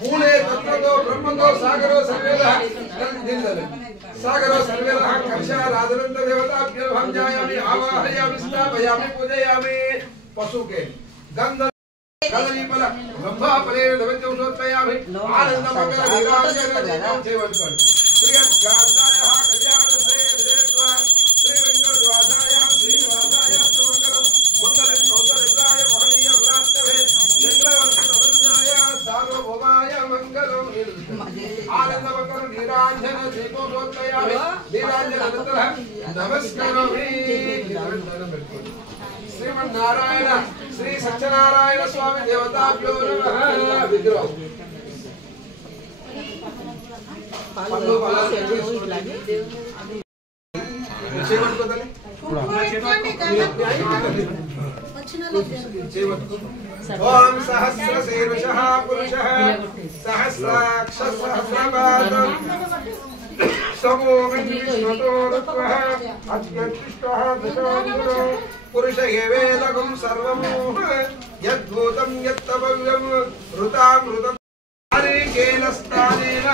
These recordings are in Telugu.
मूले तत्त्वतो ब्रह्मतो सागरो सर्वेदः सागरो सर्वेदः कर्षाराधनन्त देवताभ्यो हम जायामि आवाहयामि स्थापयामि पूजयामि पशु के गंध कलरीफल ब्रह्माफले नवचौषोत्पयामि आनन्दमंगल नीराजन दीपं सेवन्कन् श्रीयज्ञानायः कल्याणसे देत्वा श्रीवेङ्कटवासाय श्रीनिवासाय मंगलम् मंगलं कौसल्याय महनीय भ्रान्तवे चक्रवर्तितनयाय सार्वभौमाय मंगलम् आनन्दमंगल नीराजन दीपोत्पयामि नीराजन अनन्तरः नमस्करोमि श्रीमन्नारायण श्री सत्यनारायण स्वामी देवताभ्यो नमः विग्रह ओम सहस्रशीर्षः पुरुषः सहस्राक्षः सहस्रपादम् समो विश्वतो रुक्वः अत्यतिष्ठः दशांशो पुरुष एवेदकं सर्वं यद्भूतं यत्तपव्यं ऋतामृतं हरिकेलस्तानेन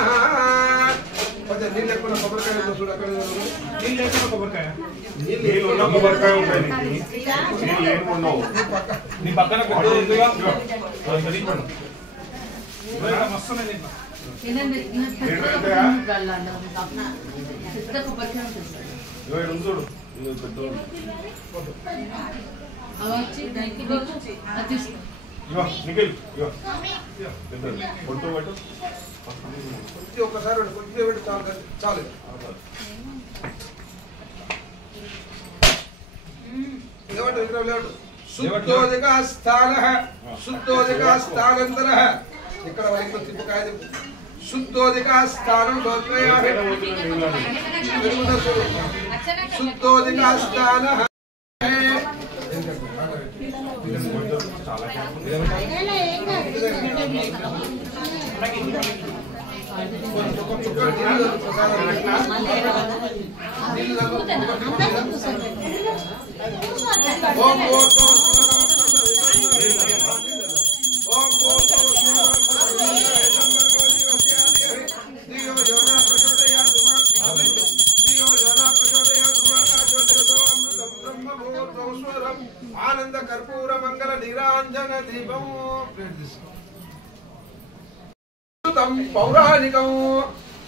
पता नीलेकुन కొబ్బరికాయ చూడ అక్కడ नीलेकुन కొబ్బరికాయ నీళ్ళు ఉన్న కొబ్బరికాయ ఉంటాయి నీళ్ళు లేని ఉండవు నీ పక్కన కొట్టు ఉందిగా అది పడు ఇవన్నీ మస్తునే నీకు ఏనండి గల్లాన अपना పెద్ద కొబ్బరికాయ ఉంటుంది ఇగో ఇది చూడు ఇది పెద్ద అవచ్చి దానికి వచ్చి అది ఇగో నిఖిల్ ఇగో పెద్ద కొట్టు కొట్టు కొద్ది ఒకసారి కొద్ది పెట్టి చాలు ఏమంటే విగ్రహం లేడు శుద్ధోదక స్థానః శుద్ధోదక స్థానంతరః ఇక్కడ వరకు తిప్పకాయ శుద్ధోదక స్థానం దోత్రయామి శుద్ధోదక స్థానః आनंद कर्पूर मंगल नीरांजन दीपम पौराणिकम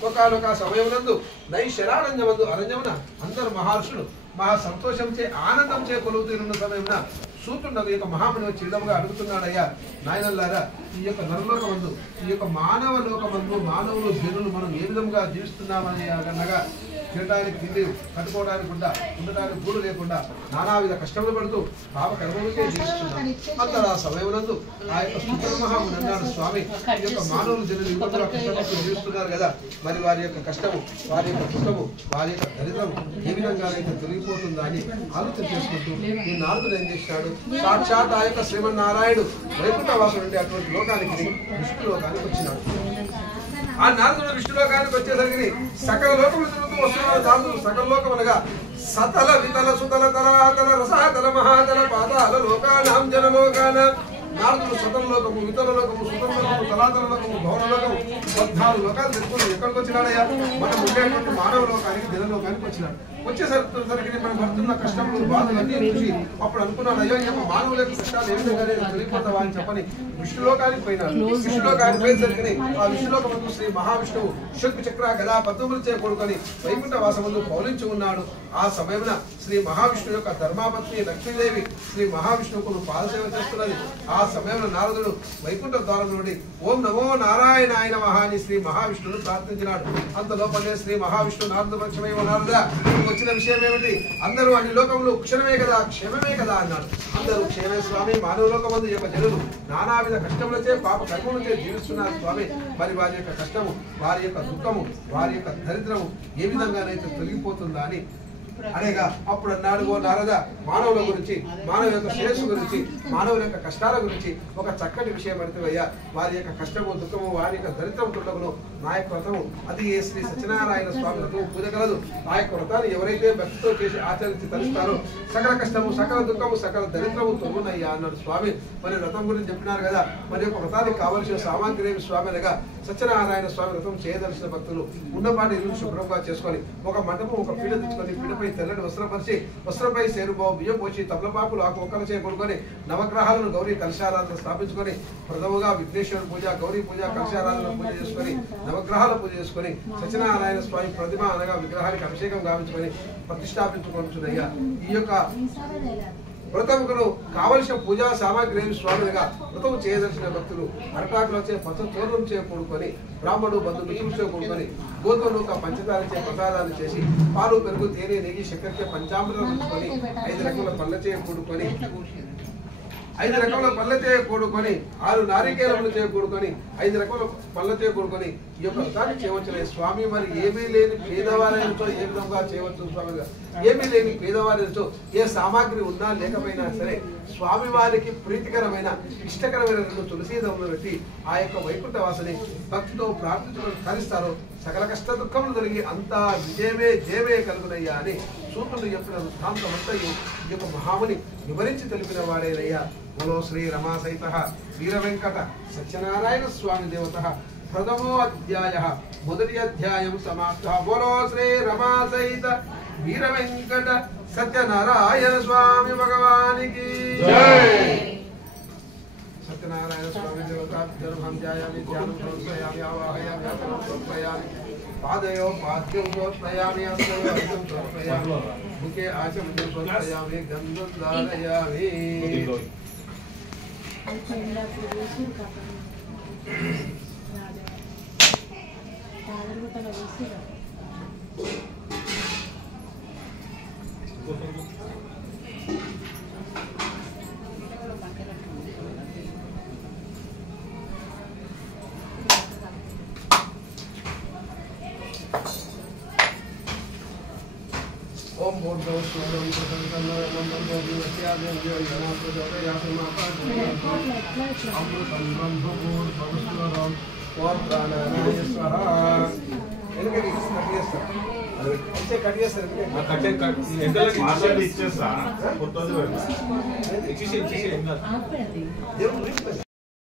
ఒకనొక సమయమునందు నైశరారణ్యమందు అరణ్యమున అందరు మహర్షులు మహా సంతోషంచే ఆనందంచే కొలువుతున్న సమయమున సూతుడు యొక్క మహాముని వచ్చి ఇదముగా అడుగుతున్నాడయ్యా నాయనల్లారా ఈ యొక్క నరలోకమందు ఈ యొక్క మానవ లోకమందు మానవులు జనులు మనం ఏ విధంగా జీవిస్తున్నామని అనగా తినడానికి తిండి కట్టుకోవడానికి కూడా ఉండడానికి గూడు లేకుండా నానావిధ కష్టములు పడుతూ పాప కర్మలకే జీవిస్తున్నాం అంత ఆ సమయమునందు ఆ యొక్క సుందర మహాముని అన్నాడు స్వామి ఈ యొక్క మానవులు జనులు యువకులు కష్టపడుతూ జీవిస్తున్నారు కదా మరి వారి యొక్క కష్టము వారి యొక్క దుఃఖము వారి యొక్క దరిద్రము ఏ విధంగానైతే తొలగిపోతుందా అని ఆలోచన చేసుకుంటూ ఈ నారదుడు ఏం చేశాడు సాక్షాత్ ఆ యొక్క శ్రీమన్నారాయణుడు వైకుంఠవాసం నుండి అటువంటి లోకానికి విష్ణు లోకానికి వచ్చినాడు ఆ నారదుడు విష్ణు లోకానికి వచ్చేసరికి సకల లోకములు తిరుగుతూ వస్తున్నాడు నారదుడు సకల లోకం అనగా సతల వితల సుతల తరాతల రసాతల మహాతల పాతాల లోకానాం జనలోకాన నారదుడు సతల లోకము వితల లోకము సుతల లోకము తలాతల లోకము భవన లోకము 14 లోకాలు తిరుగుతూ ఎక్కడికి వచ్చినాడయ్యా మనం ఉండేటువంటి మానవ లోకానికి దినలోకానికి వచ్చినాడు వచ్చేసరికి మనం పడుతున్న కష్టములు బాధలన్నీ చూసి అప్పుడు అనుకున్నాడు అయ్యో ఏమో మానవుల యొక్క కష్టాలు ఏ విధంగా తొలగిపోతావా అని చెప్పని విష్ణులోకానికి పోయినాడు విష్ణులోకానికి పోయేసరికి ఆ విష్ణులోకమందు శ్రీ మహావిష్ణువు శంకు చక్ర గదా పద్మములు చేకూడుకొని వైకుంఠ వాసముందు పౌలించి ఉన్నాడు ఆ సమయమున శ్రీ మహావిష్ణువు యొక్క ధర్మాపత్ని లక్ష్మీదేవి శ్రీ మహావిష్ణువుకు పాదసేవ చేస్తున్నది ఆ సమయంలో నారదుడు వైకుంఠ ద్వారం నుండి ఓం నమో నారాయణాయ నమః అని శ్రీ మహావిష్ణువును ప్రార్థించినాడు అంత లోపలే శ్రీ మహావిష్ణువు నారదు పక్షమేమో నారదా వచ్చిన విషయం ఏమిటి అందరూ అన్ని లోకములు క్షణమే కదా క్షేమమే కదా అన్నాడు అందరూ క్షేమే స్వామి మానవ లోకమందు యొక్క జనులు నానావిధ కష్టములచే పాప కర్మలచే జీవిస్తున్నారు స్వామి మరి వారి యొక్క కష్టము వారి యొక్క దుఃఖము వారి యొక్క దరిద్రము ఏ విధంగానైతే తొలగిపోతుందా అని అనేగా అప్పుడు అన్నాడు, ఓ నారద, మానవుల గురించి, మానవ యొక్క శ్రేయస్సు గురించి, మానవుల యొక్క కష్టాల గురించి ఒక చక్కటి విషయం అడిగివయ్యా. వారి యొక్క కష్టము దుఃఖము, వారి యొక్క దరిద్రం తుండమును నా యొక్క వ్రతము, అది ఏ శ్రీ సత్యనారాయణ స్వామి వ్రతము పూజ కలదు. ఆ యొక్క వ్రతాన్ని ఎవరైతే భక్తితో చేసి ఆచరించి తలుస్తారో సకల కష్టము, సకల దుఃఖము, సకల దరిద్రము తొలగునయ్యా అన్నాడు స్వామి. మరి వ్రతం గురించి చెప్పినారు కదా, మరి యొక్క వ్రతానికి కావలసిన సామాగ్రి స్వామి అనగా సత్యనారాయణ స్వామి వ్రతం చేయదలసిన భక్తులు ఉండపాటి ఇల్లు శుభ్రంగా చేసుకొని ఒక మండపం, ఒక పీడ తెచ్చుకొని పీడపై తెల్లటి వస్త్రం పరిచి వస్త్రంపై సేరుబావు బియ్యం పోసి తమలపాకులు ఆకు ఒక్కలు చేయకూడుకొని నవగ్రహాలను గౌరీ కలశారాధన స్థాపించుకొని ప్రథముగా విఘ్నేశ్వర పూజ, గౌరీ పూజ, కలశారాధన పూజ చేసుకొని నవగ్రహాల పూజ చేసుకొని సత్యనారాయణ స్వామి ప్రతిమ అనగా విగ్రహానికి అభిషేకం గావించుకొని ప్రతిష్టాపించుకుంటున్నాయ్యా. ఈ యొక్క వ్రతముకు కావలసిన పూజా సామాగ్రి స్వామిగా వ్రతం చేయదలసిన భక్తులు అరటాకులచే పచ్చ తోరణం చేయకూడుకొని బ్రాహ్మణుడు బంధుమిత్రులతో కూడుకొని గోధుమ నూక పంచదారచే ప్రసాదాలు చేసి పాలు, పెరుగు, తేనె, నెయ్యి, చక్కెరచే పంచామృతం ఉంచుకొని 5 రకముల పళ్ళచే కూడుకొని 5 రకముల పళ్ళచే కూడుకొని 6 నారికేలములు చేయకూడుకొని 5 రకముల పళ్ళచే కూడుకొని ఈ యొక్క వ్రతాన్ని చేయవచ్చులే స్వామి. మరి ఏమీ లేని పేదవారితో ఏ విధంగా చేయవచ్చు స్వామిగా? ఏమీ లేని పేదవారితో ఏ సామాగ్రి ఉన్నా లేకపోయినా సరే స్వామి వారికి ప్రీతికరమైన ఇష్టకరమైన 2 తులసి దళములు పెట్టి ఆ యొక్క వైకుంఠ వాసని భక్తితో ప్రార్థించుకొని తరిస్తారో సకల కష్ట దుఃఖములు కలిగి అంతా విజయమే జయమే కలుగునయ్యా అని సూత్రుడు చెప్పిన వృత్తాంతమంతా ఈ యొక్క మహాముని వివరించి తెలిపిన వాడేనయ్యా. బోలో శ్రీ రమా సహిత వీర వెంకట సత్యనారాయణ స్వామి దేవత ప్రథమో అధ్యాయ, మొదటి అధ్యాయం సమాప్త. బోలో శ్రీ రమా సహిత వీర వెంకట సత్యనారాయణ స్వామి భగవానికి సత్యనారాయణ స్వామి దేవత జన్మం ధ్యాయామి, ధ్యానం సమర్పయామి, ఆవాహయామి, ఆసనం సమర్పయామి, పాదయో పాద్యం సమర్పయామి, హస్తయో అర్ఘ్యం సమర్పయామి, ముఖే ఆచమన్యం సమర్పయామి, గంధం ధారయామి. ओम बोधो सुंदरम प्रसन्नं नमः भगवत्यादेव नमः प्रचोदयासमापादये अमृतं ब्रह्मभूर्भवस्वरं ओम प्राणानाय स्वाहा. ఎందుకంటే కట్టేస్తా అంటే కట్టేస్తారు కట్టే ఎండలకి మాట్లాడి ఇచ్చేస్తా కొత్తది ఇచ్చేసి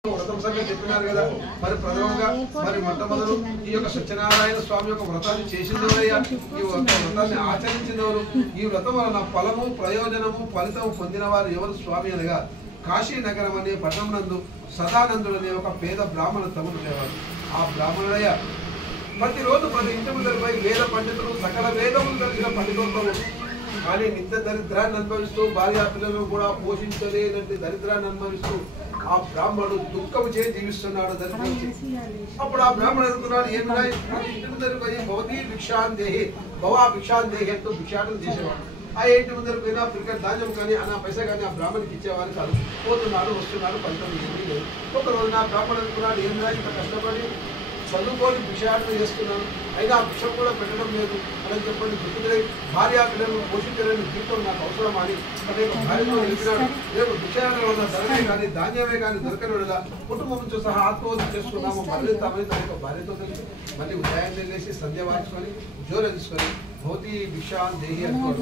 వ్రతం సంగతి చెప్పినారు కదా. మరి ప్రథమంగా మరి మొట్టమొదలు ఈ యొక్క సత్యనారాయణ స్వామి యొక్క వ్రతాన్ని చేసిందెవరయ్యా? ఈ వ్రతాన్ని ఆచరించినవారు. ఈ వ్రతం వలన ఫలము, ప్రయోజనము, ఫలితం పొందిన వారు ఎవరు స్వామి అనగా కాశీనగరం అనే పట్టణం నందు సదానందుడు అనే ఒక పేద బ్రాహ్మణ తమ్ముడు ఉండేవాడు. ఆ బ్రాహ్మణుడయ్య ప్రతిరోజు ప్రతి ఇంటి ముందరిపై వేద పండితులు సకల వేదములు కలిగిన పండితులు కానీ నిత్య దరిద్రాన్ని అనుభవిస్తూ భార్య పిల్లలను కూడా పోషించలేనంటే దరిద్రాన్ని అనుభవిస్తూ ఆ బ్రాహ్మణుడు దుఃఖము చేసి జీవిస్తున్నాడు. దరిద్రం. అప్పుడు ఆ బ్రాహ్మణుడు అనుకున్నాడు, ఏమిరా ఇంటి ముందరికి పోయి భవతీ భిక్షాందేహి భవా భిక్షాందేహి అంటూ భిక్షాటం చేసేవాడు. ఆ ఇంటి ముందరికి పోయినా పిల్లకి ధాన్యం కానీ అన్న పైసా కానీ ఆ బ్రాహ్మణికి ఇచ్చేవారు కాదు. పోతున్నాడు, వస్తున్నాడు, ఫలితం ఏమీ లేదు. ఒక రోజు నా బ్రాహ్మణుడు అనుకున్నాడు, ఏమిరా ఇంత కష్టపడి చదువుకొని భిక్షాటన చేస్తున్నాను, అయినా ఆ భిక్షం కూడా పెట్టడం లేదు అని చెప్పండి. దుఃఖులై భార్య పిల్లలను పోషించలేని జీవితం నాకు అవసరమా అని అనేక భార్యతో వెళ్ళినాడు. రేపు భిక్షాటన ఉన్న ధనమే కానీ ధాన్యమే కానీ దొరకని విడదా కుటుంబంతో సహా ఆత్మహత్య చేసుకున్నాము మరణిస్తామని తన యొక్క భార్యతో కలిసి మళ్ళీ ఉదయాన్నే లేచి సంధ్య వార్చుకొని జోలు తీసుకొని భౌతి భిక్షాన్ దేహి అనుకోడు.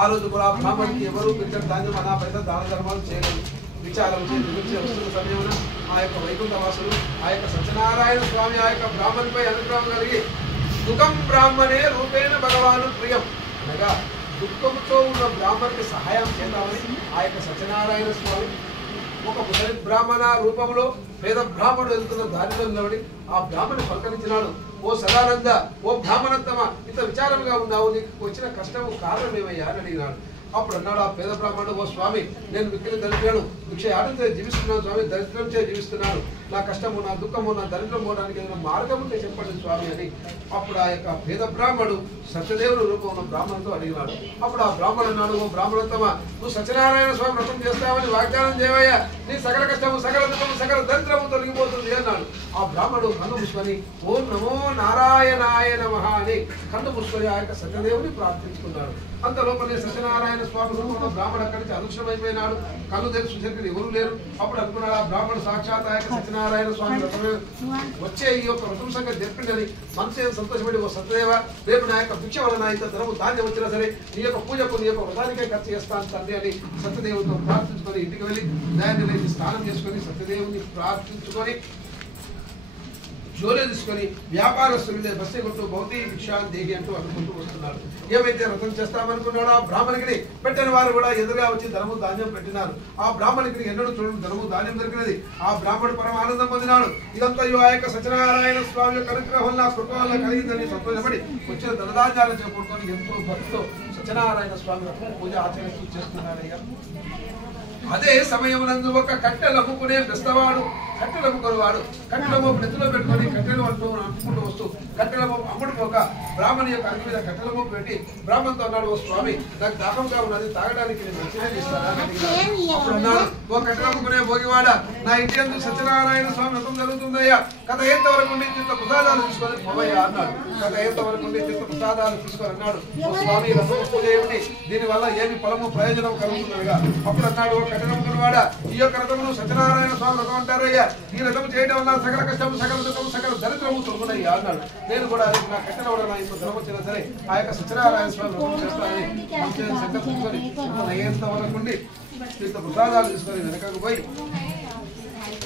ఆ రోజు కూడా బ్రాహ్మణుడికి ఎవరు పిల్లల ధాన్యం అనా పైసా దాన ధర్మాలు చేయలేదు. విచారం చేసి వస్తున్న సమయమున ఆ యొక్క వైకుంఠ వాసులు ఆ యొక్క సత్యనారాయణ స్వామి ఆ యొక్క బ్రాహ్మణుపై అనుగ్రహం కలిగి దుఃఖం బ్రాహ్మణే రూపేణ భగవాను ప్రియం అనగా దుఃఖంతో ఉన్న బ్రాహ్మణుడికి సహాయం చేద్దామని ఆ యొక్క సత్యనారాయణ స్వామి ఒక బ్రాహ్మణ రూపంలో పేద బ్రాహ్మణుడు వెళ్తున్న దారిలో నిలబడి ఆ బ్రాహ్మణుని పలకరించినాడు. ఓ సదానంద, ఓ బ్రాహ్మణోత్తమ, ఇంత విచారంగా ఉన్నావు, నీకు వచ్చిన కష్టము కారణం ఏమయ్యా అని అడిగినాడు. అప్పుడు అన్నాడు ఆ పేద బ్రాహ్మణుడు, ఓ స్వామి, నేను మిక్కిలి దరిద్రాను, భిక్ష ఆటంతో జీవిస్తున్నాను స్వామి, దరిద్రం చే జీవిస్తున్నాను, నా కష్టము, నా దుఃఖము, నా దరిద్రం పోవడానికి ఏదైనా మార్గం ఉంటే చెప్పండి స్వామి అని అప్పుడు ఆ యొక్క పేద బ్రాహ్మణుడు సత్యదేవుని రూపంలో బ్రాహ్మణుతో అడిగినాడు. అప్పుడు ఆ బ్రాహ్మణుడు అన్నాడు, ఓ బ్రాహ్మణోత్తమ, నువ్వు సత్యనారాయణ స్వామి వ్రతం చేస్తావని వాగ్దానం చేయవయ్యా, నీ సకల కష్టము, సకల దుఃఖము, సకల దరిద్రము తొలగిపోతుంది అన్నాడు. ఆ బ్రాహ్మణుడు కన్ను మూసుకొని ఓం నమో నారాయణాయ నమః అని కన్ను మూసుకొని ఆ యొక్క సత్యదేవుని ప్రార్థించుకున్నాడు. అంత లోపలే సత్యనారాయణ స్వామి రూపంలో బ్రాహ్మణుడు అక్కడి నుంచి అదృశ్యమైపోయినాడు. కళ్ళు తెరిచి చూసేందుకు ఎవరు లేరు. అప్పుడు అనుకున్నాడు ఆ బ్రాహ్మణుడు సాక్షాత్ ఆ యొక్క సత్యనారాయణ స్వామి వచ్చే ఈ యొక్క వ్రతం సంగతి చెప్పిందని మనసు ఏం సంతోషపడి ఓ సత్యదేవ రేపు నా యొక్క భిక్ష వలన ఇంత ధనము ధాన్యం వచ్చినా సరే నీ యొక్క పూజకు నీ యొక్క వ్రతానికే ఖర్చు చేస్తాను తండ్రి అని సత్యదేవుతో ప్రార్థించుకొని ఇంటికి వెళ్ళి ఉదయాన్నే లేచి స్నానం చేసుకొని సత్యదేవుని ప్రార్థించుకొని జోలే తీసుకొని వ్యాపారస్తులు బస్సే కొట్టు భౌతిక భిక్షాన్ని దేహి అంటూ అనుకుంటూ వస్తున్నారు. ఏమైతే వ్రతం చేస్తామనుకున్నాడో ఆ బ్రాహ్మణికి పెట్టిన వారు కూడా ఎదురుగా వచ్చి ధనము ధాన్యం పెట్టినారు. ఆ బ్రాహ్మణికి ఎన్నడూ చూడండి ధనము ధాన్యం దొరికినది. ఆ బ్రాహ్మణుడు పరమ ఆనందం పొందినాడు. ఇదంతా ఆ యొక్క సత్యనారాయణ స్వామి యొక్క అనుగ్రహం వల్ల కృప వల్ల కలిగిందని సంతోషపడి వచ్చిన ధనధాన్యాలు చేపట్టుకొని ఎంతో భక్తితో సత్యనారాయణ స్వామి పూజ ఆచరిస్తూ చేస్తున్నాడయ్యా. అదే సమయమునందు ఒక కట్టెలు అమ్ముకునే బెస్తవాడు కట్టెలు అమ్ముకునేవాడు కట్టెలమో నెత్తిలో పెట్టుకొని కట్టెలు అమ్ముకుంటూ వస్తూ కట్టెలమో అమ్ముడుపోక బ్రాహ్మణి యొక్క అగ్ని మీద కట్టెలమో పెట్టి బ్రాహ్మణ్తో అన్నాడు, ఓ స్వామి నాకు దాహంగా ఉన్నది తాగడానికి నేను మంచినీళ్ళు ఇస్తాను. అప్పుడు అన్నాడు, ఓ కట్టెలు అమ్ముకునే భోగివాడ నా ఇంటి ఎందుకు సత్యనారాయణ స్వామి వ్రతం జరుగుతుందయ్యా. కథ ఎంతవరకు ఉండి చిత్త ప్రసాదాలు తీసుకొని పోవయ్యా అన్నాడు. కథ ఎంతవరకు ఉండి చిత్త ప్రసాదాలు తీసుకొని అన్నాడు, ఓ స్వామి వ్రతం పూజ ఏమిటి, దీనివల్ల ఏమి ఫలము ప్రయోజనం కలుగుతుందిగా. అప్పుడు అన్నాడు, వాడ ఈ యొక్క రథమును సత్యనారాయణ స్వామి రథం అంటారయ్యా. ఈ రథం చేయడం వల్ల సకల కష్టము సకల దుఃఖము సకల దరిద్రము తొలగునయ్యా అన్నాడు. నేను కూడా నా కట్టెల వల్ల నా ఇంత ధనం వచ్చినా సరే ఆ యొక్క సత్యనారాయణ స్వామి రథం చేస్తానని సంకల్పించుకొని అయ్యేంత వరకు ఉండి ఇంత ప్రసాదాలు తీసుకొని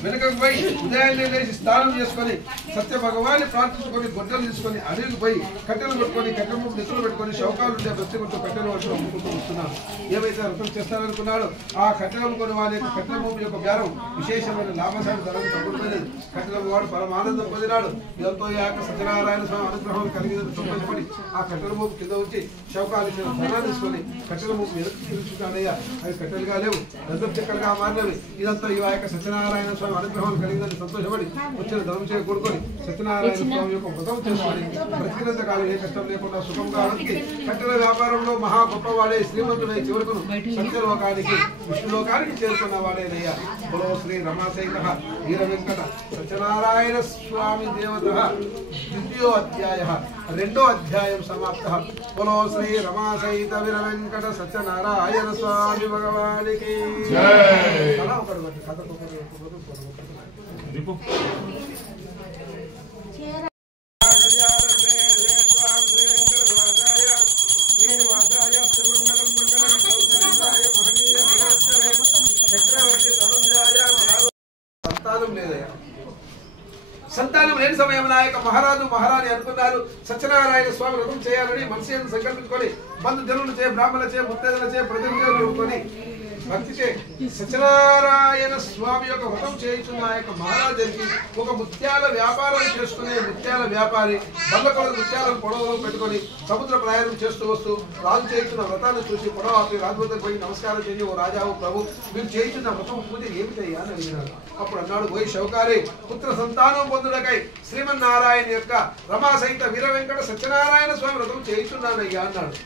వెనకకు పోయి ఉదయాన్నే లేచి స్నానం చేసుకొని సత్య భగవాన్ని ప్రార్థించుకొని గొడ్డలు తీసుకొని అడవికి పోయి కట్టెలు పెట్టుకొని కట్టెల ముప్పు నెత్తులు పెట్టుకొని శౌకాలు ఉండే బస్తి కొట్టు కట్టెల వర్షం అమ్ముకుంటూ వస్తున్నాడు. ఏమైతే అర్థం చేస్తాననుకున్నాడో ఆ కట్టెల అమ్ముకుని వారి యొక్క కట్టెల ముప్పు యొక్క బేరం విశేషమైన లాభసాటి ధరలు తగ్గుతున్నది. కట్టెల వాడు పరమ ఆనందం పొందినాడు. ఇదంతో ఈ యొక్క సత్యనారాయణ స్వామి అనుగ్రహం కలిగినట్టు సంతోషపడి ఆ కట్టెల ముప్పు కింద ఉంచి శౌకాలు ఇచ్చిన ధనాన్ని తీసుకొని కట్టెల ముప్పు ఎదురు తీర్చుకున్నాడయ్యా. అవి కట్టెలుగా లేవు, దంతం చెక్కలుగా మారినవి. ఇదంతా ఈ యొక్క సత్యనారాయణ స్వామి అనుగ్రహం కలిగిందని సంతోషపడి వచ్చిన ధనం కూడుకొని సత్యనారాయణ స్వామి యొక్క వ్రతం చేసుకొని బ్రతికినంత కాలం ఏ కష్టం లేకుండా సుఖంగా బ్రతికి కట్టెల వ్యాపారంలో మహా గొప్పవాడే శ్రీమంతుడై చివరకు సత్యలోకానికి విష్ణులోకానికి చేరుకున్న వాడేనయ్యా. బలో శ్రీ రమాసైక వీర వెంకట సత్యనారాయణ స్వామి దేవత ద్వితీయో అధ్యాయ రెండో అధ్యాయం సమాప్త. బలో శ్రీ రమాసైత వీర వెంకట సత్యనారాయణ స్వామి భగవానికి కథ సంతానం లేదయ్యా. సంతానం లేని సమయం నాయక మహారాజు మహారాణి అనుకున్నారు సత్యనారాయణ స్వామి వ్రతం చేయాలని మనసు సంకల్పించుకొని బంధు జనులు చే బ్రాహ్మణ చే ముత్తైదుల చే ప్రజలు చూడుకొని భక్తిచే సత్యనారాయణ స్వామి యొక్క వ్రతం చేయించున్న ఆ యొక్క మహారాజుకి ఒక ముత్యాల వ్యాపారం చేసుకునే ముత్యాల వ్యాపారి బల్లకొల ముత్యాలను పొడవలో పెట్టుకొని సముద్ర ప్రయాణం చేస్తూ వస్తూ రాజు చేయించిన వ్రతాన్ని చూసి పొడవ ఆపి రాజువద్దకు పోయి నమస్కారం చేసి, ఓ రాజావు ప్రభు మీరు చేయించిన వ్రతం పూజ ఏమిటయ్యా అని అడిగినారు. అప్పుడు అన్నాడు, పోయి శౌకారి పుత్ర సంతానం పొందుడకై శ్రీమన్నారాయణ యొక్క రమా సహిత వీర వెంకట సత్యనారాయణ స్వామి వ్రతం చేయించున్నానయ్యా అన్నాడు.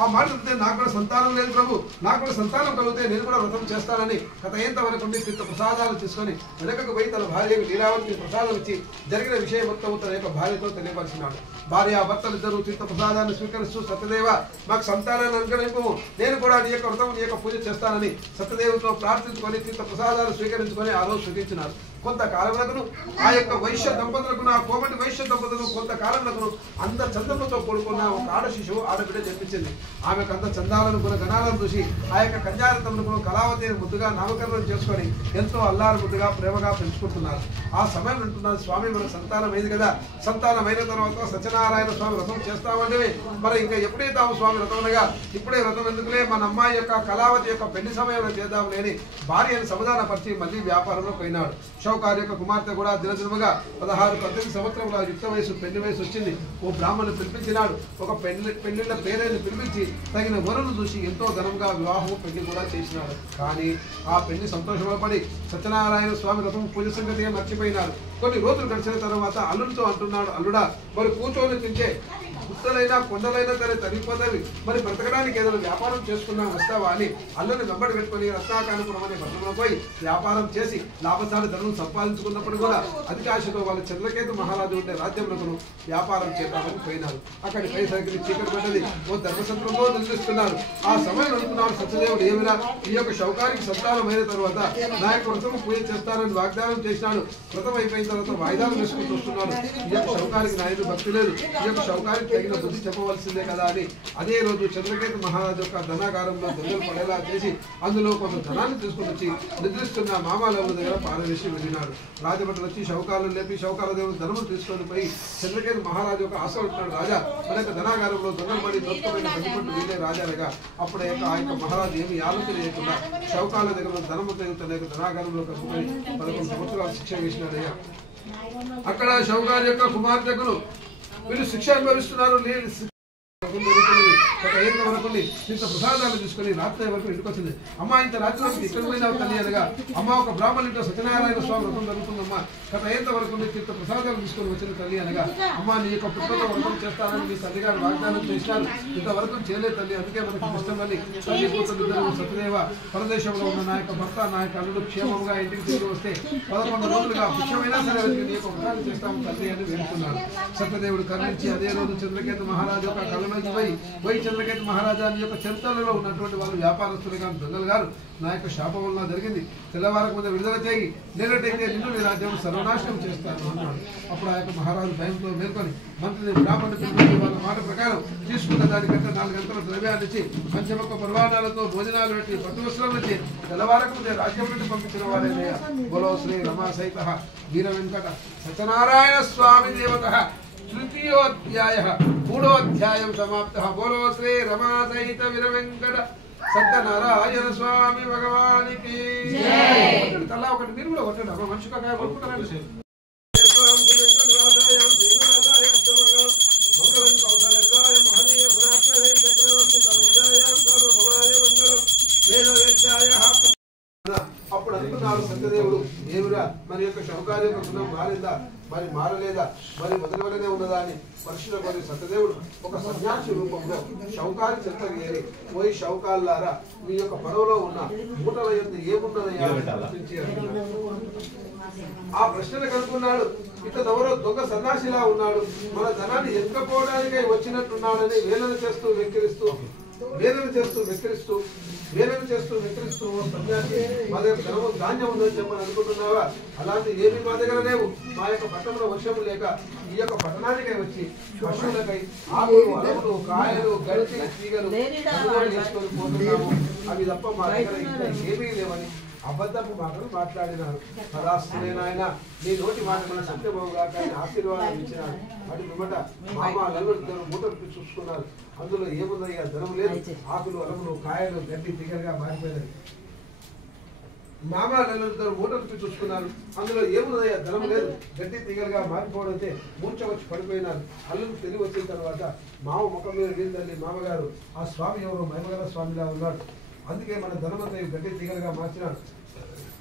ఆ మాట చెప్తే నాకు కూడా సంతానం లేదు ప్రభు, నాకు కూడా సంతానం కలిగితే నేను కూడా వ్రతం చేస్తానని గత ఎంత వరకు ఉండి తీర్థ ప్రసాదాలు తీసుకొని వెనకకు పోయి తన భార్యకు లీలావతికి ప్రసాదం ఇచ్చి జరిగిన విషయం మొత్తం తన యొక్క భార్యతో తెలియపరిచినాడు. భార్య భర్తలు ఇద్దరు తీర్థ ప్రసాదాన్ని స్వీకరిస్తూ సత్యదేవ మాకు సంతానాన్ని అనుగ్రహింపు, నేను కూడా నీ యొక్క వ్రతం నీ యొక్క పూజ చేస్తానని సత్యదేవుతో ప్రార్థించుకొని తీర్థ ప్రసాదాలు స్వీకరించుకొని ఆ రోజు స్వీకరించినారు. కొంతకాలమునకును ఆ యొక్క వైశ్య దంపతులకు ఆ కోమటి వైశ్య దంపతులకు కొంతకాలమునకును అంత చందములతో కూడుకున్న ఒక ఆడ శిశువు ఆడబిడ్డ జన్మించింది. ఆమెకు అంత చందాలను గణాలను చూసి ఆ యొక్క కన్యారతములకు కళావతి ముద్దుగా నామకరణం చేసుకొని ఎంతో అల్లారు ముద్దుగా ప్రేమగా పెంచుకుంటున్నారు. ఆ సమయం అంటున్నారు, స్వామి మన సంతానం అయింది కదా, సంతానమైన తర్వాత సత్యనారాయణ స్వామి వ్రతం చేస్తామంటే మరి ఇంకా ఎప్పుడే తాము స్వామి వ్రతం అనగా ఇప్పుడే వ్రతం ఎందుకులే, మన అమ్మాయి యొక్క కళావతి యొక్క పెళ్లి సమయంలో చేద్దాం లేని భార్యను సమాధానపరిచి మళ్ళీ వ్యాపారంలో పోయినాడు. షౌకారి యొక్క కుమార్తె కూడా దినదినముగా 16-18 సంవత్సరంలో యుక్త వయసు పెళ్లి వయసు వచ్చింది. ఓ బ్రాహ్మణుని పిలిపించినాడు. ఒక పెళ్లిళ్ళ పేరైన పిలిపించి తగిన వరును చూసి ఎంతో ఘనంగా వివాహము పెళ్లి కూడా చేసినాడు. కానీ ఆ పెళ్లి సంతోషంలో పడి సత్యనారాయణ స్వామి వ్రతం పూజ సంగతిగా మర్చిపోయినారు. కొన్ని రోజులు గడిచిన తర్వాత అల్లుడితో అంటున్నాడు, అల్లుడా మరి కూర్చొని తింటే గుట్టలైనా కొండలైనా సరే తరిగిపోతావి, మరి బ్రతకడానికి ఏదైనా వ్యాపారం చేసుకున్నా వస్తావా అని అల్లుని వెంబడి పెట్టుకొని రత్నాకానుపురం అనే పట్టణంలో పోయి వ్యాపారం చేసి లాభసాటి ధనం సంపాదించుకున్నప్పుడు కూడా అధిక ఆశతో వాళ్ళ చంద్రకేతు మహారాజు ఉండే రాజ్యములకు వ్యాపారం చేద్దామని పోయినారు. అక్కడి పైసరికి చీకటి పడ్డది. ఓ ధర్మసంత్రంలో నిద్రిస్తున్నారు. ఆ సమయం అనుకున్నాడు సత్యదేవుడు, ఏమిరా ఈ యొక్క శౌకానికి సంతానం అయిన తర్వాత నా యొక్క వ్రతము పూజ చేస్తానని వాగ్దానం చేసినాడు. వ్రతం అయిపోయిన తర్వాత వాయిదాలు వేసుకుంటూ వస్తున్నాడు. ఈ యొక్క శౌకానికి నాయన భక్తి లేదు, ఈ యొక్క శౌకానికి తగిన బుద్ధి చెప్పవలసిందే కదా అని అదే రోజు చంద్రకేతు మహారాజు యొక్క ధనాగారంలో దొంగలు పడేలా చేసి అందులో కొంత ధనాన్ని తీసుకుని వచ్చి నిద్రిస్తున్న మామాలవుల దగ్గర పారవేసి వెళ్ళినాడు. రాజభటులు వచ్చి శౌకాలను లేపి శౌకాల దేవుడు ధనము తీసుకొని పోయి చంద్రకేతు మహారాజు యొక్క ఆశ ఉంటున్నాడు. రాజా మన యొక్క ధనాగారంలో దొంగలు పడి దొంగమైన బండిపట్టు వీళ్ళే రాజాలుగా అప్పుడే ఆ యొక్క మహారాజు ఏమి ఆలోచన చేయకుండా శౌకాల దగ్గర ధనము తన యొక్క ధనాగారంలో కప్పుకొని 11 సంవత్సరాలు శిక్ష వేసినాడయ్యా. అక్కడ శౌకాల యొక్క కుమార్తెకులు వీళ్ళు శిక్ష అనుభవిస్తున్నారు. వరకు ఇంత ప్రసాదాలు తీసుకుని రాత్రి వరకు ఇంటికి వచ్చింది. అమ్మ ఇంత రాత్రి వరకు ఇక్కడ పోయినా తల్లి అనగా అమ్మ ఒక బ్రాహ్మణ ఇంట్లో సత్యనారాయణ స్వామి వ్రతం జరుగుతుందమ్మా, గత ఎంత వరకు ఇంత ప్రసాదాలు తీసుకొని వచ్చిన తల్లి అనగా అమ్మ నీ యొక్క పుట్టుకతో వ్రతం చేస్తానని మీ తల్లి గారు వాగ్దానం చేసినారు, ఇంతవరకు చేయలేదు తల్లి, అందుకే మనకి కష్టం అని తల్లి కూతురు ఇద్దరు సత్యదేవ పరదేశంలో ఉన్న నా యొక్క భర్త నా యొక్క అల్లుడు క్షేమంగా ఇంటికి తిరిగి వస్తే 11 రోజులుగా ముఖ్యమైనా సరే నీ యొక్క వ్రతాలు చేస్తాము తల్లి అని వేడుకున్నాడు. సత్యదేవుడు కరుణించి అదే రోజు చంద్రకేతు మహారాజు యొక్క కళ్ళలోకి పోయి చంద్రకేతు మహారాజాని యొక్క చరిత్రలో ఉన్నటువంటి వాళ్ళు వ్యాపారస్తులు కానీ దొంగలు గారు నా యొక్క శాపం వల్ల జరిగింది, తెల్లవారకు ముందు విడుదల చేయి, లేనట్టయితే నిన్ను నీ రాజ్యం సర్వనాశనం చేస్తాను అన్నాడు. అప్పుడు ఆ యొక్క మహారాజు భయంతో మేల్కొని మంత్రిని బ్రాహ్మణుడు వాళ్ళ మాట ప్రకారం తీసుకున్న దానికంటే 4 గంటల ద్రవ్యాన్ని ఇచ్చి పంచమొక్క పర్వాణాలతో భోజనాలు పెట్టి పట్టు వస్త్రం నుంచి తెల్లవారకు ముందే రాజ్యం నుండి పంపించిన వారే బోలో శ్రీ రమా సహిత వీర వెంకట సత్యనారాయణ స్వామి దేవత తృతీయోధ్యాయ 3వ అధ్యాయం సమాప్త. బోలో శ్రీ రమా సహిత వీర వెంకట సత్యనారాయణ స్వామి భగవానికి తలా ఒకటి మీరు కూడా కొట్టండి. అమ్మ మనిషి కాయ కొట్టుకుంటారండి. అప్పుడు అనుకున్నాడు సత్యదేవుడు, ఏమిరా మరి యొక్క శౌకాల యొక్క గుణం మారిందా, మరి మారలేదా, మరి మొదలువలనే ఉన్నదా అని పరుషుల మరి సత్యదేవుడు ఒక సన్యాసి రూపంలో శౌకాలు చెత్తలు ఏరి పోయి శౌకాలారా మీ యొక్క పడవలో ఉన్న మూటల యొక్క ఏమున్నదయ్యా ఆ ప్రశ్నలు కనుక్కున్నాడు. ఇతనెవరో దొంగ సన్యాసిలా ఉన్నాడు, మన ధనాన్ని ఎత్తుకపోవడానికై వచ్చినట్టున్నాడని వేదన చేస్తూ వెక్కిరిస్తూ సన్యాసి మా దగ్గర ధనము ధాన్యం ఉందని చెప్పని అనుకుంటున్నావా, అలాంటి ఏమి మా దగ్గర లేవు, మా యొక్క పట్టణంలో వర్షము లేక ఈ యొక్క పట్టణానికై వచ్చి పశువులకై ఆకులు అలములు కాయలు గడిచి తీగలు చేసుకొని పోతున్నాము, అవి తప్ప మా దగ్గర ఇంకా ఏమీ లేవని అబద్ధపు మాటలు మాట్లాడినారు. సదాస్తులే నాయన నీ నోటి మాటలు సత్యభావుగా కానీ ఆశీర్వాదం ఇచ్చినాడు. అటు పిమ్మట మామ నలుగురు మూటలు చూసుకున్నారు. అందులో ఏముందయ్యా ధనం లేదు, ఆకులు అలములు కాయలు గడ్డి దిగలుగా మారిపోయినాయి. మామ నలుగురు మూటలు చూసుకున్నారు. అందులో ఏముందయ్యా ధనం లేదు, గడ్డి దిగలుగా మారిపోవడంతో మూర్ఛ వచ్చి పడిపోయినారు. అల్లుకు తెలివి వచ్చిన తర్వాత మామ ముఖం మీద నీళ్ళని మామగారు ఆ స్వామి ఎవరో మహిమగల స్వామిగా ఉన్నాడు, అందుకే మన ధనమంతా గడ్డి దిగలుగా మార్చినాడు.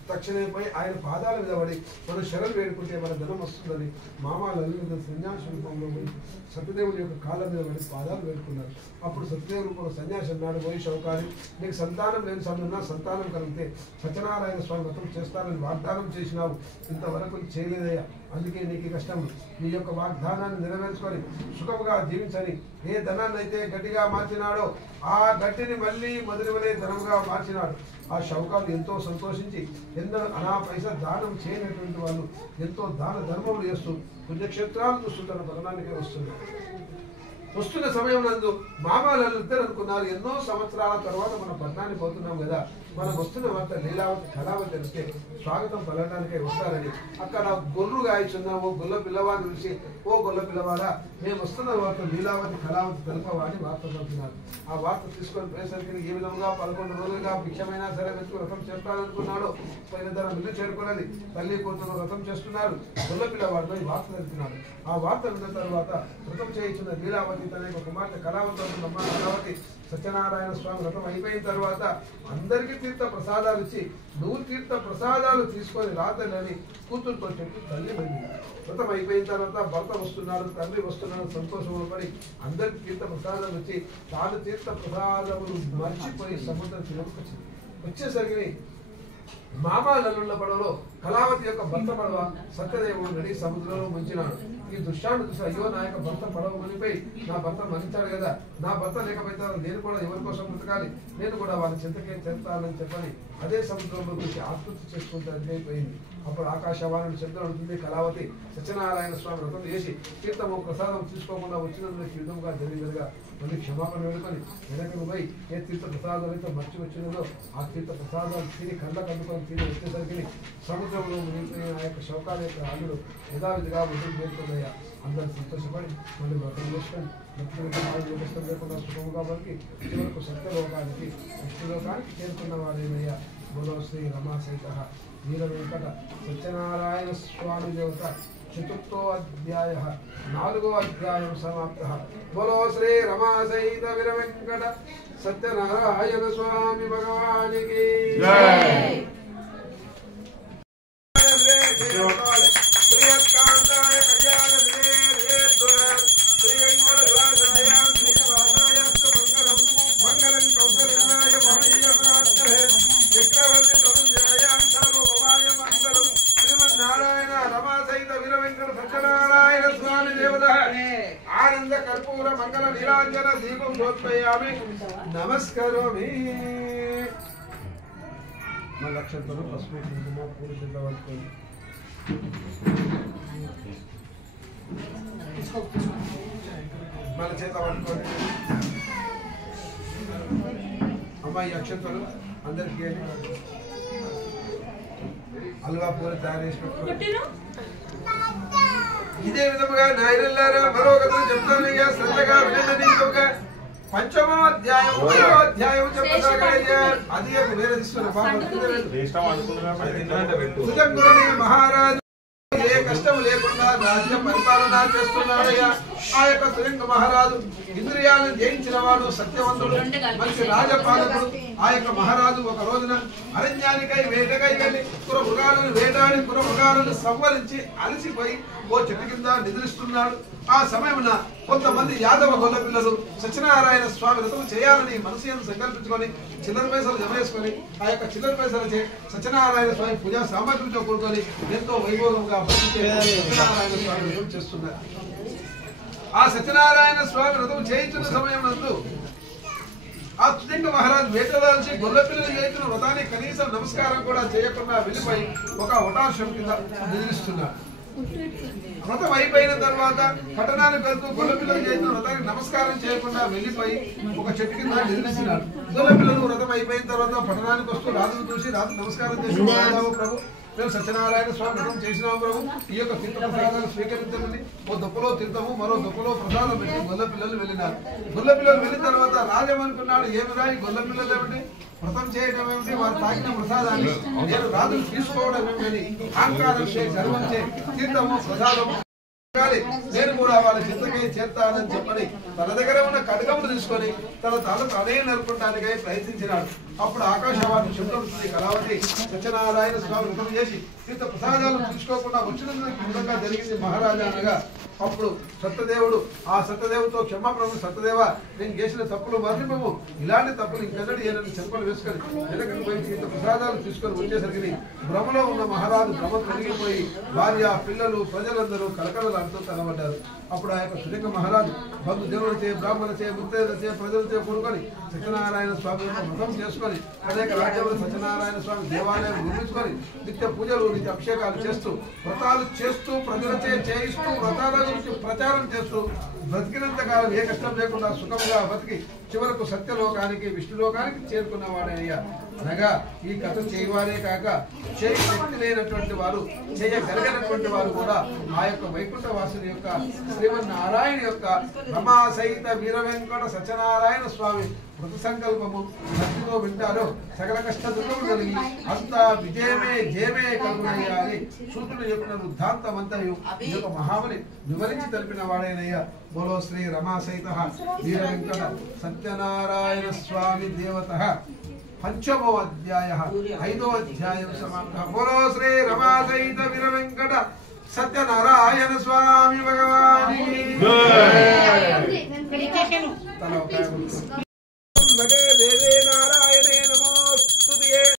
తక్షణమే పోయి ఆయన పాదాల మీద పడి మనం శరణు వేడుకుంటే మన ధనం వస్తుందని మామాలు సన్యాసి రూపంలో పోయి సత్యదేవుని యొక్క కాళ్ళ మీద పడి పాదాలు వేడుకున్నారు. అప్పుడు సత్యదేవుడు రూపంలో సన్యాసి అన్నాడు, పోయి శౌకాలి నీకు సంతానం లేని సమయంలో సంతానం కలిగితే సత్యనారాయణ స్వామి వ్రతం చేస్తానని వాగ్దానం చేసినావు, ఇంతవరకు చేయలేదయ్యా, అందుకే నీకు కష్టం. నీ యొక్క వాగ్దానాన్ని నెరవేర్చుకొని సుఖముగా జీవించని ఏ ధనాన్ని అయితే గట్టిగా మార్చినాడో ఆ గట్టిని మళ్ళీ మొదలువనే ధనముగా మార్చినాడు. ఆ శౌకాలు ఎంతో సంతోషించి ఎందరో పైసా దానం చేయనటువంటి వాళ్ళు ఎంతో దాన ధర్మములు చేస్తూ పుణ్యక్షేత్రాలు చూస్తూ తన పతనానికే వస్తున్న సమయం నందు మామాలు ఇద్దరు అనుకున్నారు, ఎన్నో సంవత్సరాల తర్వాత మన పట్టణానికి పోతున్నాం కదా, మనం వస్తున్న వార్త లీలావతి కళావతి తెలిస్తే స్వాగతం పలకడానికే వస్తారని అక్కడ గొర్రు గాయచున్నాము. గొల్ల పిల్లవాడిని పిలిచి, ఓ గొల్ల పిల్లవాడా మేము వస్తున్న వార్త లీలావతి కళావతి తెలపవాడి వార్త పంపినారు. ఆ వార్త తీసుకొని పోయేసరికి ఏ విధంగా 11 రోజులుగా భిక్షమైనా సరే వెతుకు వ్రతం చేస్తాననుకున్నాడు. పోయిన ధర ఇల్లు చేరుకున్నది, తల్లి కూతురు వ్రతం చేస్తున్నారు. గొల్ల పిల్లవాడిలో ఈ వార్త తెలిపినాడు. ఆ వార్త విన్న తర్వాత వ్రతం చేయించిన లీలావతి తన యొక్క కుమార్తె కళావతి అమ్మ కళావతి సత్యనారాయణ స్వామి వ్రతం అయిపోయిన తర్వాత అందరికీ తీర్థ ప్రసాదాలు ఇచ్చి నువ్వు తీర్థ ప్రసాదాలు తీసుకొని రాతని కూతురుతో చెప్పి తల్లి వెళ్ళింది. వ్రతం అయిపోయిన తర్వాత భర్త వస్తున్నాడు, తండ్రి వస్తున్నాడు, సంతోషంలో పడి అందరికి తీర్థ ప్రసాదాలు వచ్చి తాను తీర్థ ప్రసాదములు మర్చిపోయి సముద్రం వచ్చింది. వచ్చేసరికి మామాలల్లుల పడవలో కళావతి యొక్క భర్త పడవ సత్యదేవుడు నడి సముద్రంలో ముంచినాడు. ఈ దృశ్యాన్ని చూసి అయ్యో నా యొక్క భర్త పడవ మునిపోయి నా భర్త మరించాడు కదా, నా భర్త లేకపోతే నేను కూడా ఎవరి కోసం బ్రతకాలి, నేను కూడా వాళ్ళ చింతకే చేస్తానని చెప్పని అదే సముద్రంలో చూసి ఆత్మహత్య చేసుకుంటే అదిపోయింది. అప్పుడు ఆకాశవాణి శబ్దం ఉంటుంది, కళావతి సత్యనారాయణ స్వామి వ్రతం చేసి తీర్థము ప్రసాదం తీసుకోకుండా వచ్చినందుకు ఈ విధంగా జరిగినదిగా మళ్ళీ క్షమాపణ వేడుకొని వెనకకు పోయి ఏ తీర్థ ప్రసాదాలు అయితే మర్చి వచ్చినదో ఆ తీర్థ ప్రసాదాలు తిని కళ్ళ కట్టుకొని తిని వచ్చేసరికి సముద్రంలో మునిగిపోయిన ఆ యొక్క శోకాల యొక్క ఆలుడు యథావిధిగా ఒడ్డుకు చేరుకున్నాయా. అందరూ సంతోషపడి మళ్ళీ వ్రతం చేసుకొని భక్తులకు కష్టం లేకుండా సుఖముగా బతికి చివరకు సత్యలోకానికి విష్ణులోకానికి చేరుకున్న వారేనయ్యా. బోలో శ్రీ రమా సహిత వీర వెంకట సత్యనారాయణ స్వామి దేవత చతుర్థో అధ్యాయ 4వ అధ్యాయం సమాప్త. బోలో శ్రీ రమా సహిత వీర వెంకట సత్యనారాయణ స్వామి భగవానికి జై. శ్రీయత్కాంతాయ కళ్యాణ నివేదయేశ్వర శ్రీ వెంకటేశ్వరాయ శ్రీనివాసాయస్తు మంగళం మంగళం కౌసల్యాయ మహనీయప్రాప్తయే చక్రవర్తి తరుణ్యాయ సర్వభౌమాయ మంగళం. శ్రీమన్నారాయణ రమా సహిత వీర వెంకట సత్యనారాయణ స్వామి దేవత ఆనంద కర్పూర మంగళ నీరాంజన దీపం సమర్పయామి నమస్కరోమి. మా లక్షంతో పసుపు కుంకుమ పూలు కింద పట్టుకోండి. మన చేత పట్టుకోండి. అమ్మాయి అక్షంతలు అందరికీ హల్వా పూలు తయారు చేసి పెట్టుకోండి. ఇదే విధముగా నాయనల్లారా మరొకరు చెప్తాను శ్రద్ధగా వినండి. పంచమో అధ్యాయం 5వ అధ్యాయం చెప్పసాగాయ్యా. అది వేరే మహారాజు ఏ కష్టం లేకుండా రాజ్య పరిపాలన చేస్తున్నాడయ్యా. ఆ యొక్క సురంగ మహారాజు ఇంద్రియాలను జయించిన వాడు సత్యవంతుడు మంచి రాజపాలకుడు. ఆ యొక్క మహారాజు ఒక రోజున అరణ్యానికై వేటకై వెళ్ళి మృగాలను వేటాడి మృగాలను సంవరించి అలసిపోయి ఓ చెట్టు కింద నిద్రిస్తున్నాడు. ఆ సమయమున కొంతమంది యాదవ గొల్ల పిల్లలు సత్యనారాయణ స్వామి వ్రతం చేయాలని మనసు సంకల్పించుకొని చిల్లర పైసలు జమ చేసుకొని ఆ యొక్క చిల్లర పైసలచే సత్యనారాయణ స్వామి పూజా సామగ్రితో కూడుకొని ఎంతో వైభవంగా సత్యనారాయణ స్వామి వ్రతం చేస్తున్నారు. ఆ సత్యనారాయణ స్వామి వ్రతం చేయించిన సమయం నందు ఆ సుజంగ మహారాజు వేటలాల్చి గొల్ల పిల్లలు చేయించిన వ్రతానికి కనీసం నమస్కారం కూడా చేయకుండా వెళ్ళిపోయి ఒక వటార్షం కింద నిద్రిస్తున్నాడు. వ్రతం అయిపోయిన తర్వాత పట్టణానికి వెళ్తూ గొల్ల పిల్లలు చేసిన వ్రతానికి నమస్కారం చేయకుండా వెళ్ళిపోయి ఒక చెట్టు కింద నిద్రిస్తున్నాడు. గొల్ల పిల్లలు వ్రతం అయిపోయిన తర్వాత పట్టణానికి వస్తూ రాజును చూసి రాజు నమస్కారం చేస్తున్నాడు. ప్రభు మేము సత్యనారాయణ స్వామి వ్రతం చేసినాము ప్రభు, ఈ యొక్క తీర్థ ప్రసాదాలు స్వీకరించండి. ఓ దుప్పలో తీర్థము మరో దుప్పలో ప్రసాదం పెట్టి గొల్ల పిల్లలు వెళ్ళినారు. గొల్ల పిల్లలు వెళ్ళిన తర్వాత రాజేమనుకున్నాడు, ఏమిరా ఈ గొల్ల పిల్లలు ఏమిటి, వ్రతం చేయడం ఏమిటి, వారు తాకిన ప్రసాదాన్ని నేను రాజులు తీసుకోవడం ఏమిటి, అహంకారం చే గర్వం చే తీర్థము ప్రసాదము నేను కూడా వాళ్ళ చింతకై చేస్తానని చెప్పని తన దగ్గర ఉన్న ఖడ్గమును తీసుకొని తన తల తానే నరుకోవడానికై ప్రయత్నించినాడు. అప్పుడు ఆకాశవాణి శబ్దం కళావతి సత్యనారాయణ స్వామి వ్రతం చేసి తీర్థ ప్రసాదాలు తీసుకోకుండా వచ్చినందుకు విధంగా జరిగింది మహారాజా అనగా అప్పుడు సత్యదేవుడు ఆ సత్యదేవుతో క్షమాపణ, సత్యదేవ నేను చేసిన తప్పులు మర్చిపోము, ఇలాంటి తప్పులు ఇంకెన్నడూ ఏనని చెంపలు వేసుకొని వెనకకు పోయి తీర్థ ప్రసాదాలు తీసుకొని వచ్చేసరికి భ్రమలో ఉన్న మహారాజు భ్రమ పెరిగిపోయి భార్య పిల్లలు ప్రజలందరూ కలకలలాడుతూ కనబడ్డారు. అప్పుడు ఆ యొక్క సుజంగ మహారాజు బంధు దేవులచే బ్రాహ్మణచే ముత్తైదులచే ప్రజలచే కూడుకొని సత్యనారాయణ స్వామి వ్రతం చేసుకొని అనేక రాజ్యంలో సత్యనారాయణ స్వామి దేవాలయం నిర్మించుకొని నిత్య పూజలు నిత్య అభిషేకాలు చేస్తూ వ్రతాలు చేస్తూ ప్రజలచే చేయిస్తూ వ్రతాల గురించి ప్రచారం చేస్తూ బ్రతికినంత కాలం ఏ కష్టం లేకుండా సుఖంగా బతికి చివరకు సత్యలోకానికి విష్ణులోకానికి చేరుకున్నవాడయ్యా. అనగా ఈ కథ చేయవారే కాక చేయ శక్తి లేనటువంటి వారు చేయగలిగినటువంటి వారు కూడా ఆ యొక్క వైకుంఠ వాసుని యొక్క శ్రీమన్నారాయణ యొక్క రమా సహిత వీర వెంకట సత్యనారాయణ స్వామి మృత సంకల్పము భక్తితో వింటారో సకల కష్ట దుఃఖము కలిగి అంతా విజయమే జయమే కలుగునయ్యాలి. సూత్రుడు చెప్పిన వృద్ధాంతమంతయు ఈ యొక్క మహాముని వివరించి తెలిపిన వాడేనయ్యా. బోలో శ్రీ రమా సహిత వీర వెంకట సత్యనారాయణ స్వామి దేవత పంచమో అధ్యాయ 5వ అధ్యాయం సమాప్త. బోలో శ్రీ రమా సహిత వీర వెంకట సత్యనారాయణ స్వామి భగవానికి